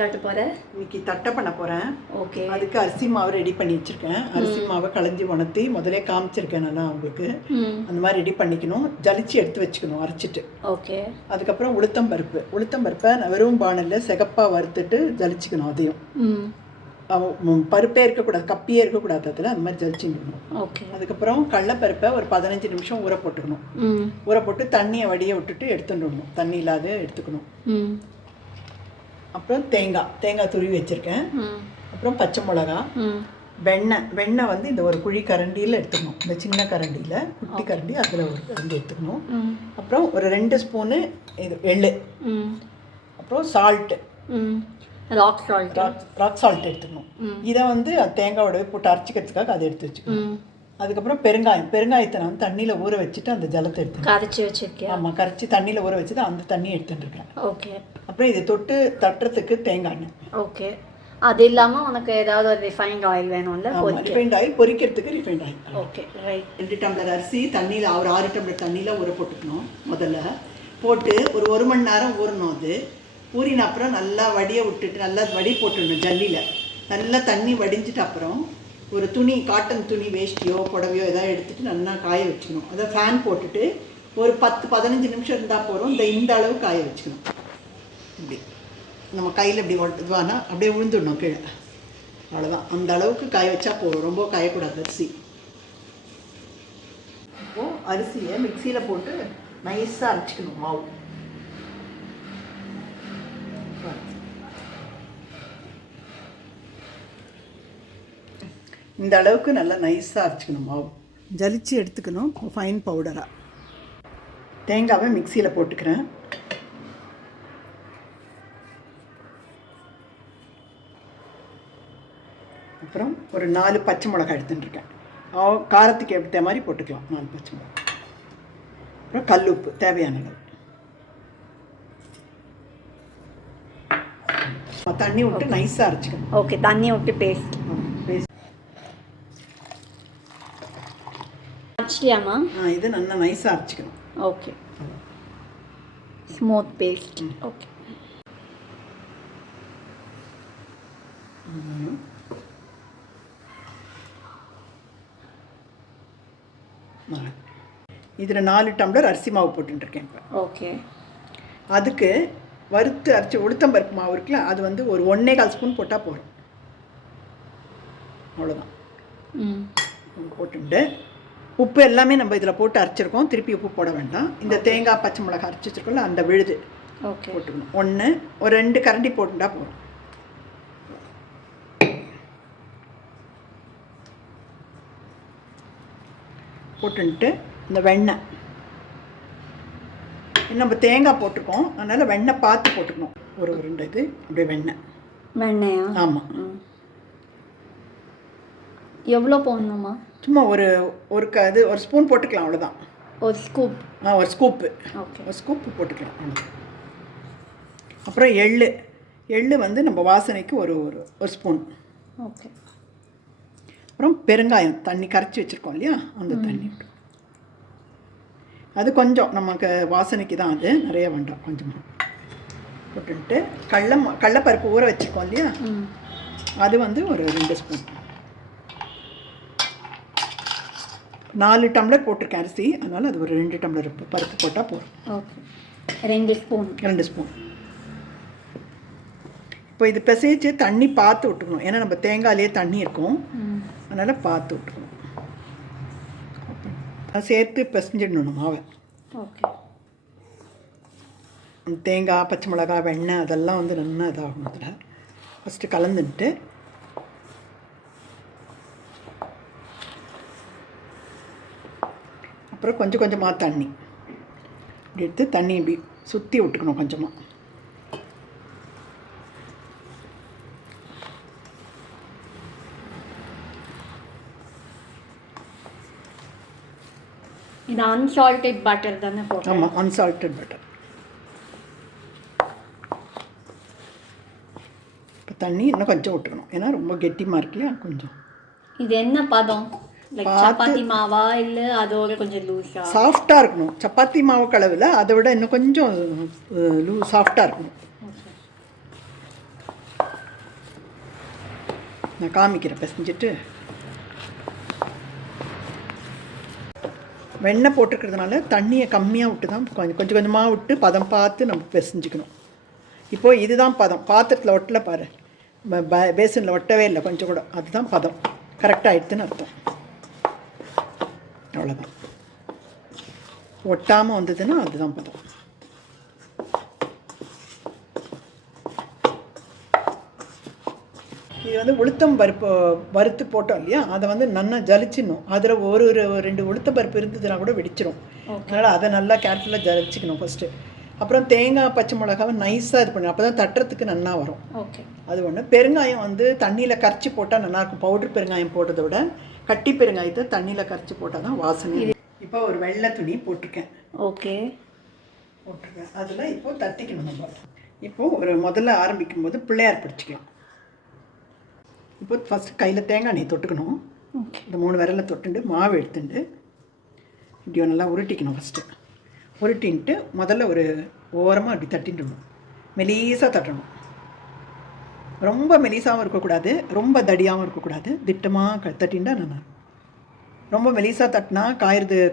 காட்ட போகிறேன்? இன்னைக்கு தட்டை பண்ண போகிறேன். ஓகே. அதுக்கு அரிசி மாவு ரெடி பண்ணி வச்சுருக்கேன். அரிசி மாவை களைஞ்சி உணர்த்தி முதலே காமிச்சிருக்கேன் நல்லா உங்களுக்கு. அந்த மாதிரி ரெடி பண்ணிக்கணும். ஜலிச்சு எடுத்து வச்சுக்கணும் அரைச்சிட்டு. ஓகே. அதுக்கப்புறம் உளுத்தம்பருப்பை வெறும் பானையில் சிகப்பாக வறுத்துட்டு ஜலிச்சுக்கணும். அதையும் பருப்பே இருக்கக்கூடாது, கப்பியே இருக்கக்கூடாது, அதில் அந்த மாதிரி ஜலிச்சுக்கணும். ஓகே. அதுக்கப்புறம் கடலைப்பருப்பை ஒரு 15 நிமிஷம் ஊற போட்டுக்கணும். ஊற போட்டு தண்ணியை வடிய விட்டுட்டு எடுத்துடணும். தண்ணி இல்லாத எடுத்துக்கணும். அப்புறம் தேங்காய் துருவி வச்சுருக்கேன். அப்புறம் பச்சை மிளகா, வெண்ணெய் வந்து இந்த ஒரு குழி கரண்டியில் எடுத்துக்கணும். இந்த சின்ன கரண்டியில் குட்டி கரண்டி அதில் ஒரு கரண்டி எடுத்துக்கணும். அப்புறம் ஒரு 2 ஸ்பூனு இது எள்ளு, அப்புறம் சால்ட்டு, ராக் சால்ட் எடுத்துக்கணும். இதை வந்து தேங்காயோட போட்டு அரைச்சிக்கிறதுக்காக அதை எடுத்து வச்சுக்கணும். அதுக்கப்புறம் பெருங்காயத்தை நான் தண்ணியில் ஊற வச்சுட்டு அந்த ஜலத்தை எடுத்து கரைச்சி வச்சுருக்கேன். ஆமாம், கரைச்சி தண்ணியில் ஊற வச்சுட்டு அந்த தண்ணியை எடுத்துட்டுருக்கேன். ஓகே. அப்புறம் இதை தொட்டு தட்டுறதுக்கு தேங்காய் எண்ணெய். ஓகே. அது இல்லாமல் உனக்கு ஏதாவது ஒரு ரிஃபைண்ட் ஆயில் வேணும்ல? ரிஃபைண்ட் ஆயில், பொரிக்கிறதுக்கு refined oil. Okay, right. 2 tumbler அரிசி தண்ணியில் ஒரு 6 டம்ளர் தண்ணியில் ஊற போட்டுக்கணும். முதல்ல போட்டு ஒரு 1 மணி நேரம் ஊறணும். அது ஊறின அப்புறம் நல்லா வடியை விட்டுட்டு நல்லா வடி போட்டுடணும். ஜல்லியில் நல்லா தண்ணி வடிஞ்சிட்டு அப்புறம் ஒரு துணி, காட்டன் துணி, வேஷ்டியோ புடவையோ எதாவது எடுத்துகிட்டு நல்லா காய வச்சுக்கணும். அதை ஃபேன் போட்டுட்டு ஒரு 10-15 நிமிஷம் இருந்தால் போகிறோம். இந்த அளவு காய வச்சுக்கணும். இப்படி நம்ம கையில் இப்படி இதுவானா அப்படியே விழுந்துடணும் கீழே. அவ்வளோதான், அந்த அளவுக்கு காய வச்சா போதும். ரொம்ப காயக்கூடாது அரிசி. இப்போது அரிசியை மிக்சியில் போட்டு நைஸாக அரைச்சிக்கணும். மாவு இந்த அளவுக்கு நல்லா நைஸாக அரைச்சிக்கணும். மாவு ஜலிச்சு எடுத்துக்கணும் ஃபைன் பவுடராக. தேங்காவை மிக்சியில் போட்டுக்கிறேன். அப்புறம் ஒரு 4 பச்சை மிளகாய் எடுத்துட்டுருக்கேன். காரத்துக்கு ஏற்ற மாதிரி போட்டுக்கலாம் 4 பச்சை மிளகாய். அப்புறம் கல் உப்பு தேவையான அளவு. தண்ணி விட்டு நைஸாக அரைச்சிக்கணும். ஓகே. தண்ணி விட்டு பேஸ்ட் அரைச்சிட்டியாமா? இது நல்லா நைஸாக அரைச்சிக்கணும். ஓகே. Smooth paste. ஓகே. இதில் 4 டம்ளர் அரிசி மாவு போட்டுருக்கேன் இப்போ. ஓகே. அதுக்கு வறுத்து அரைச்சி உளுத்தம்பருப்பு மாவு இருக்குல்ல, அது வந்து ஒரு 1.25 ஸ்பூன் போட்டால் போதும். அவ்வளோதான். போட்டுட்டு உப்பு எல்லாமே நம்ம இதில் போட்டு அரைச்சிருக்கோம். திருப்பி உப்பு போட வேண்டாம். இந்த தேங்காய் பச்சை மிளகாய் அரைச்சி வச்சுருக்கோம்ல, அந்த விழுது ஓகே போட்டுக்கணும். ஒரு 2 கரண்டி போட்டுட்டா போதும். போட்டுன்ட்டு இந்த வெண்ணெய், நம்ம தேங்காய் போட்டிருக்கோம், அதனால் வெண்ணெய் பார்த்து போட்டுக்கணும். ஒரு 2 இது அப்படியே வெண்ணெயா? ஆமாம். எவ்வளோ போடணுமா? சும்மா ஒரு ஸ்பூன் போட்டுக்கலாம், அவ்வளோதான். ஒரு ஸ்கூப்? ஒரு ஸ்கூப்பு. ஓகே, ஒரு ஸ்கூப்பு போட்டுக்கலாம். அப்புறம் எள்ளு வந்து நம்ம வாசனைக்கு ஒரு ஸ்பூன். ஓகே. அப்புறம் பெருங்காயம், தண்ணி கரைச்சி வச்சுருக்கோம் இல்லையா, அந்த தண்ணி. அது கொஞ்சம் நமக்கு வாசனைக்கு தான், அது நிறைய வேண்டாம், கொஞ்சமாக போட்டுட்டு கடலைப்பருப்பு ஊற வச்சுருக்கோம் இல்லையா, அது வந்து ஒரு 2 ஸ்பூன். 4 டம்ளர் போட்டிருக்கேன் அரிசி, அதனால் அது ஒரு 2 டம்ளர் பருப்பு போட்டால் போதும். ஓகே. 2 ஸ்பூன். இப்போ இது பிசைச்சு தண்ணி பார்த்து விட்டுக்கணும். ஏன்னா நம்ம தேங்காயிலே தண்ணி இருக்கும், அதனால் பார்த்து விட்டுக்கணும். சேர்த்து பிசைஞ்சிடணும் மாவை. ஓகே. தேங்காய் பச்சை மிளகாய் வெண்ணெய் அதெல்லாம் வந்து நல்லா இதாகணும். அதில் ஃபஸ்ட்டு கலந்துட்டு அப்புறம் கொஞ்சம் கொஞ்சமாக தண்ணி இப்படி எடுத்து தண்ணி இப்படி சுற்றி விட்டுக்கணும் கொஞ்சமாக. இது அன்சால்டட் பட்டர் தானே போடுறோம்? ஆமாம், அன்சால்டட் பட்டர். இப்போ தண்ணி இன்னும் கொஞ்சம் விட்டுக்கணும், ஏன்னா ரொம்ப கெட்டிமாக இருக்கு இல்லையா, கொஞ்சம். இது என்ன பதம்? சப்பாத்தி மாவா இல்லை அதோட கொஞ்சம் லூஸா? சாஃப்டாக இருக்கணும். சப்பாத்தி மாவு கலவில் அதை விட இன்னும் கொஞ்சம் சாஃப்டாக இருக்கணும். நான் காமிக்கிறேன் பிசைஞ்சிட்டு. வெண்ணெய் போட்டுருக்கிறதுனால தண்ணியை கம்மியாக விட்டு தான் கொஞ்சம் கொஞ்சமாக விட்டு பதம் பார்த்து நம்ம பிசைஞ்சிக்கணும். இப்போது இதுதான் பதம். பாத்திரத்தில் ஒட்டலை பாரு, பேசனில் ஒட்டவே இல்லை கொஞ்சம் கூட. அதுதான் பதம், கரெக்டாக ஆகிடுதுன்னு அர்த்தம். அவ்வளோதான். ஒட்டாமல் வந்ததுன்னா அதுதான் பதம். இது வந்து உளுத்தம் பருப்பு வறுத்து போட்டோம் இல்லையா, அதை வந்து நல்லா ஜலிச்சிடணும். அதில் ஒரு 2 உளுத்தம் பருப்பு இருந்ததுன்னா கூட வெடிச்சிடும். அதனால் அதை நல்லா கேர்ஃபுல்லாக ஜலிச்சிக்கணும் ஃபஸ்ட்டு. அப்புறம் தேங்காய் பச்சை மிளகாவை நைஸாக இது பண்ணணும், அப்போ தான் தட்டுறதுக்கு நல்லா வரும். ஓகே, அது ஒன்று. பெருங்காயம் வந்து தண்ணியில் கரைச்சி போட்டால் நல்லாயிருக்கும். பவுட்ரு பெருங்காயம் போட்டதை விட கட்டி பெருங்காயத்தை தண்ணியில் கரைச்சி போட்டால் தான் வாசனை. இப்போ ஒரு வெள்ளை துணி போட்டிருக்கேன். ஓகே, போட்டிருக்கேன். அதில் இப்போது தட்டிக்கணும் நம்ம. இப்போது ஒரு முதல்ல ஆரம்பிக்கும் போது பிள்ளையார் பிடிச்சிக்கலாம். இப்போ ஃபஸ்ட்டு கையில் தேங்காய் எண்ணெய் தொட்டுக்கணும். இந்த 3 விரலை தொட்டுண்டு மாவு எடுத்துட்டு இப்படி நல்லா உருட்டிக்கணும். ஃபஸ்ட்டு உருட்டின்ட்டு முதல்ல ஒரு ஓரமாக அப்படி தட்டிடணும். மெலீஸாக தட்டணும். ரொம்ப மெலீஸாகவும் இருக்கக்கூடாது, ரொம்ப தடியாகவும் இருக்கக்கூடாது. திட்டமாக தட்டின்டா நான் ரொம்ப மெலீஸாக தட்டினா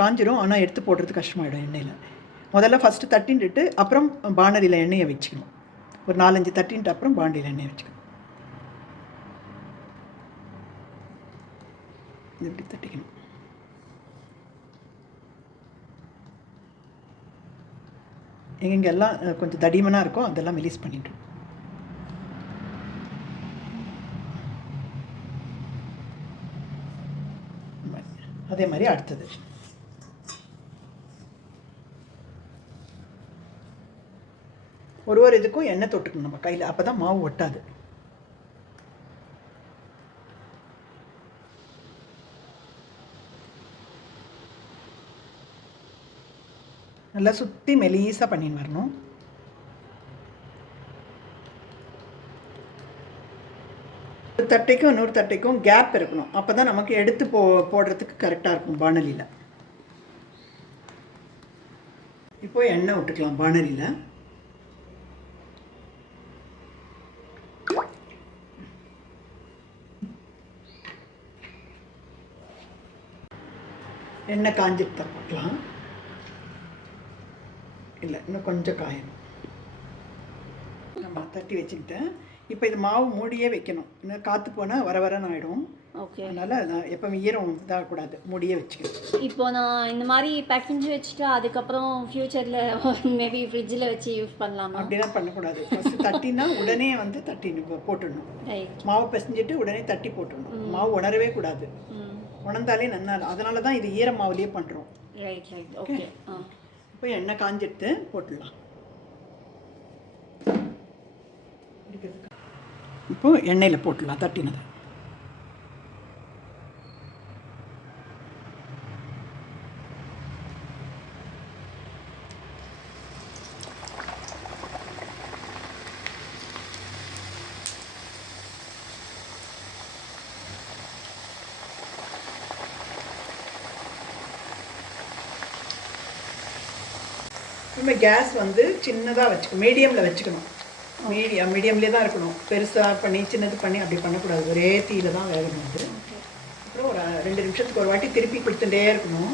காஞ்சிரும். ஆனால் எடுத்து போடுறது கஷ்டமாயிடும் எண்ணெயில். முதல்ல ஃபஸ்ட்டு தட்டின்ட்டு அப்புறம் பானலியில் எண்ணெயை வச்சுக்கணும். ஒரு 4-5 தட்டின்ட்டு அப்புறம் பானலியில் எண்ணெயை வச்சுக்கணும். இது இப்படி தட்டிக்கணும். எங்கெங்கெல்லாம் கொஞ்சம் தடிமனாக இருக்கும் அதெல்லாம் மெலிஸ் பண்ணிட்டு அதே மாதிரி அடுத்தது ஒரு இதுக்கும் எண்ணெய் தொட்டுக்கணும் நம்ம கையில். அப்போ தான் மாவு ஒட்டாது. நல்லா சுற்றி மெலீஸாக பண்ணின்னு வரணும். ஒரு தட்டைக்கும் இன்னொரு தட்டைக்கும் கேப் இருக்கணும். அப்போ தான் நமக்கு எடுத்து போடுறதுக்கு கரெக்டாக இருக்கும் பானலியில். இப்போ எண்ணெய் விட்டுக்கலாம் பானலியில். எண்ணெய் காஞ்சிட்டு தான் பார்க்கலாம். இல்லை, இன்னும் கொஞ்சம் காயணும். நம்ம தட்டி வச்சுக்கிட்டேன். இப்போ இது மாவு மூடியே வைக்கணும். இன்னும் காற்று போனால் வரன்னு ஆகிடும். ஓகே, அதனால் எப்போ ஈரம் இதாகக்கூடாது, மூடியே வச்சுக்கணும். இப்போ நான் இந்த மாதிரி பேக்கிங் வச்சுட்டு அதுக்கப்புறம் ஃப்யூச்சரில் மேபி ஃப்ரிட்ஜில் வச்சு யூஸ் பண்ணலாமா? அப்படிலாம் பண்ணக்கூடாது. ஃபஸ்ட்டு தட்டினா உடனே வந்து போட்டுடணும். மாவு பிசைஞ்சிட்டு உடனே தட்டி போட்டுடணும். மாவு உணரவே கூடாது. உணர்ந்தாலே நல்லா. அதனால தான் இது ஈர மாவுலேயே பண்ணுறோம். Right right, okay. இப்போ எண்ணெய் காஞ்சிட்டு போட்டுடலாம். இப்போ எண்ணெயில் போட்டுடலாம் தட்டினதை. நம்ம கேஸ் வந்து சின்னதாக வச்சுக்கணும், மீடியமில் வச்சுக்கணும். மீடியம்லேயே தான் இருக்கணும். பெருசாக பண்ணி சின்னது பண்ணி அப்படி பண்ணக்கூடாது. ஒரே தீயில தான் வேகணும். அது அப்புறம் ஒரு 2 நிமிஷத்துக்கு ஒரு வாட்டி திருப்பி கொடுத்துட்டே இருக்கணும்.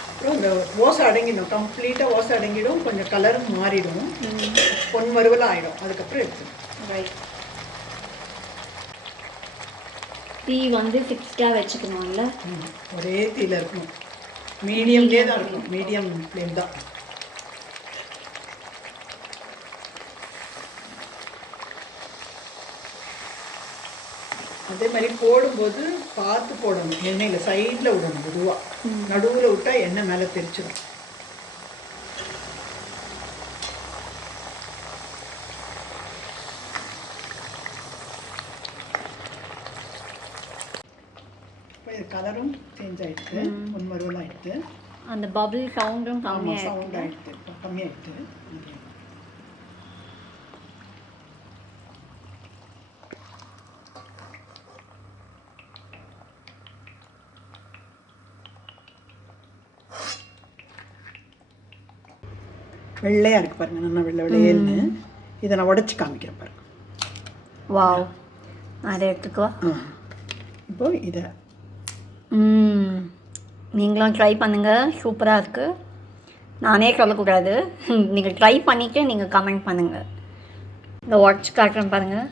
அப்புறம் இந்த ஓசை அடங்கிடும், கம்ப்ளீட்டாக ஓசை அடங்கிடும். கொஞ்சம் கலரும் மாறிடும், பொன் வறுவலாக ஆகிடும். அதுக்கப்புறம் எடுத்துடும். ரைட். தீ வந்து ஃபிக்ஸ்டாக வச்சுக்கணும்ல. ஒரே தீயில் இருக்கணும். மீடியம்லேயே தான் இருக்கணும். மீடியம் ஃப்ளேம் தான். அதே மாதிரி போடும்போது பார்த்து போடணும். எண்ணெயில் சைடில் விடணும், மெதுவாக. நடுவில் விட்டால் எண்ணெய் மேலே தெரிச்சிடும். இப்போ இது கலரும் சேஞ்ச் ஆகிடுது, முன்மருவல் ஆகிடுது. அந்த பபிள் சவுண்டும் கம்மியாக சவுண்ட் ஆகிடுது, கம்மியாகிடுது. வெள்ளையாக இருக்குது பாருங்கள், நல்லா வெள்ளை வெள்ளையல்னு. இதை நான் உடச்சி காமிக்கிறேன் பாருங்கள். வாவ், அதை எடுத்துக்கோ. இப்போ இதை நீங்களும் ட்ரை பண்ணுங்கள், சூப்பராக இருக்குது. நானே சொல்லக்கூடாது, நீங்கள் ட்ரை பண்ணிவிட்டு நீங்கள் கமெண்ட் பண்ணுங்கள். இந்த உடச்சி காட்டுறேன் பாருங்கள்.